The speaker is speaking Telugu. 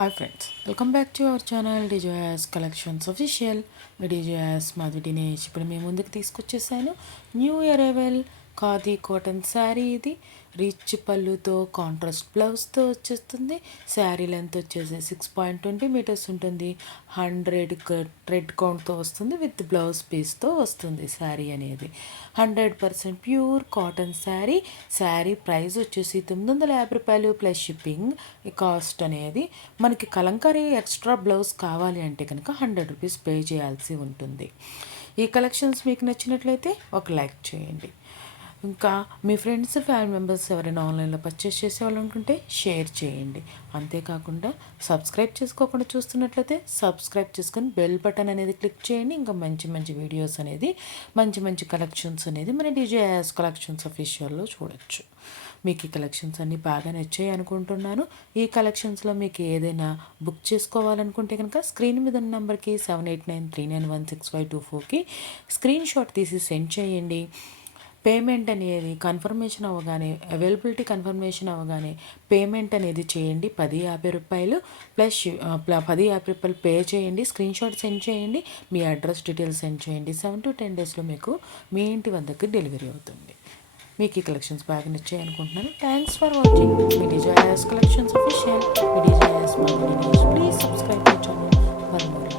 Hi friends, welcome back to our channel డిజోయాస్ కలెక్షన్స్ అఫీషియల్. డిజోయాస్ మాది దినేష్. ఇప్పుడు మేము ముందుకు తీసుకొచ్చేసాను new arrival khadi cotton sari. ఇది రిచ్ పళ్ళుతో కాంట్రాస్ట్ బ్లౌజ్తో వచ్చేస్తుంది. శారీ లెంత్ వచ్చేసి 6.20 మీటర్స్ ఉంటుంది. 100 థ్రెడ్ కౌంట్తో వస్తుంది. విత్ బ్లౌజ్ పీస్తో వస్తుంది శారీ అనేది. 100% pure cotton sari. Sari price వచ్చేసి రూ. 950 ప్లస్ షిప్పింగ్ కాస్ట్ అనేది. మనకి కలంకారీ ఎక్స్ట్రా బ్లౌజ్ కావాలి అంటే కనుక రూ. 100 పే చేయాల్సి ఉంటుంది. ఈ కలెక్షన్స్ మీకు నచ్చినట్లయితే ఒక లైక్ చేయండి. ఇంకా మీ ఫ్రెండ్స్ ఫ్యామిలీ మెంబర్స్ ఎవరైనా ఆన్లైన్లో పర్చేస్ చేసేవాళ్ళు అనుకుంటే షేర్ చేయండి. అంతేకాకుండా సబ్స్క్రైబ్ చేసుకోకుండా చూస్తున్నట్లయితే సబ్స్క్రైబ్ చేసుకొని బెల్ బటన్ అనేది క్లిక్ చేయండి. ఇంకా మంచి మంచి వీడియోస్ అనేది, మంచి మంచి కలెక్షన్స్ అనేది మన డిజేఎస్ కలెక్షన్స్ అఫీషియల్లో చూడొచ్చు. మీకు ఈ కలెక్షన్స్ అన్నీ బాగా నచ్చాయి అనుకుంటున్నాను. ఈ కలెక్షన్స్లో మీకు ఏదైనా బుక్ చేసుకోవాలనుకుంటే కనుక స్క్రీన్ మీద ఉన్న నెంబర్కి 7893916524కి స్క్రీన్ షాట్ తీసి సెండ్ చేయండి. పేమెంట్ అనేది కన్ఫర్మేషన్ అవ్వగానే, అవైలబిలిటీ కన్ఫర్మేషన్ అవ్వగానే పేమెంట్ అనేది చేయండి. రూ. 10 ప్లస్ రూ. 10 పే చేయండి. స్క్రీన్ షాట్ సెండ్ చేయండి. మీ అడ్రస్ డీటెయిల్స్ సెండ్ చేయండి. 7 to 10 డేస్లో మీకు మీ ఇంటి వద్దకు డెలివరీ అవుతుంది. మీకు ఈ కలెక్షన్స్ బాగా నచ్చాయి అనుకుంటున్నాను. Thanks for watching. Me desires collections official. Me desires please subscribe to channel for more.